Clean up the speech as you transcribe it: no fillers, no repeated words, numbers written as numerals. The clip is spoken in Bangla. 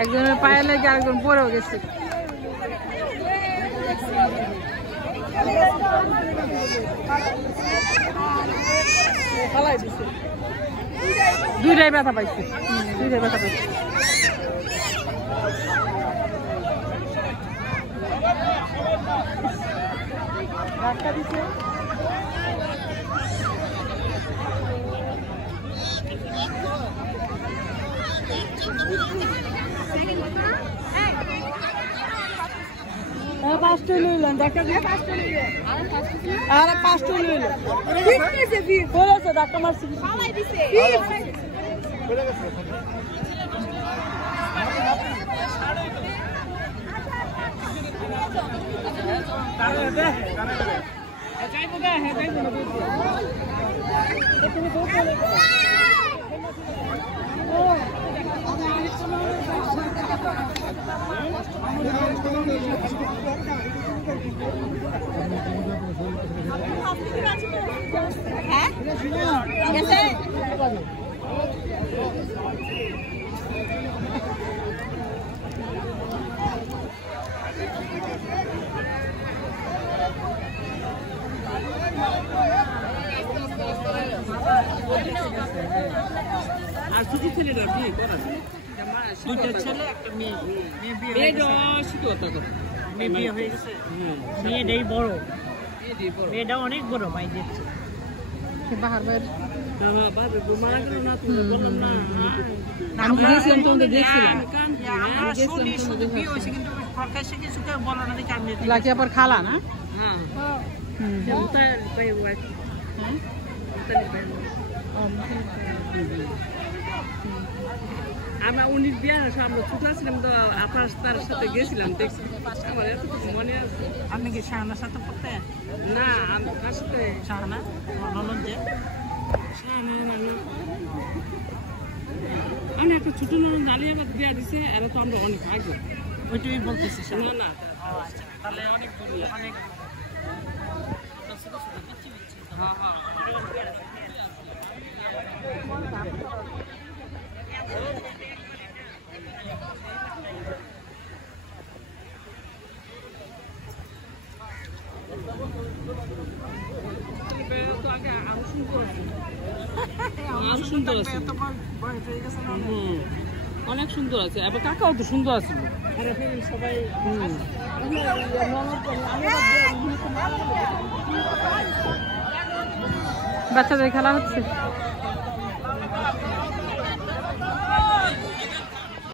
একজনের পায়ে লেগে আরেকজন পড়েও গেছে। দুইটাই ব্যথা পাইছে, দুইটাই ব্যথা পাইছে। ধাক্কা দিছে। পাঁচটা লইলেন ধাক্কা দিয়ে, আরে পাঁচটা লইলেন বলেছে ধাক্কা মারছে আর ছোট ছেলেটা বিয়ে করা দুইটা ছেলে একটা মেয়ে, মেয়ে বিয়ে হয়ে গেছে। মেয়েটাই বড়, মেয়েটা অনেক বড় ভাই দেখছে। খালা না আমরা উনি বিয়ে আমরা ছোট ছিলাম তো আপনার তার সাথে গেছিলাম, দেখছি আমার এত মনে আছে। আপনি কি শাহানার সাথে পড়তে? না, তার সাথে শাহানা ননদে আমি একটা ছোট ননদ আলিয়াবাদ বিয়ে দিছে, এরা তো আমরা অনেক আগে ওইটাই বলতেছি। না না তাহলে অনেক অনেক হ্যাঁ হ্যাঁ অনেক সুন্দর আছে। এবার কাকাও তো সুন্দর আছে। সবাই বাচ্চাদের খেলা হচ্ছে।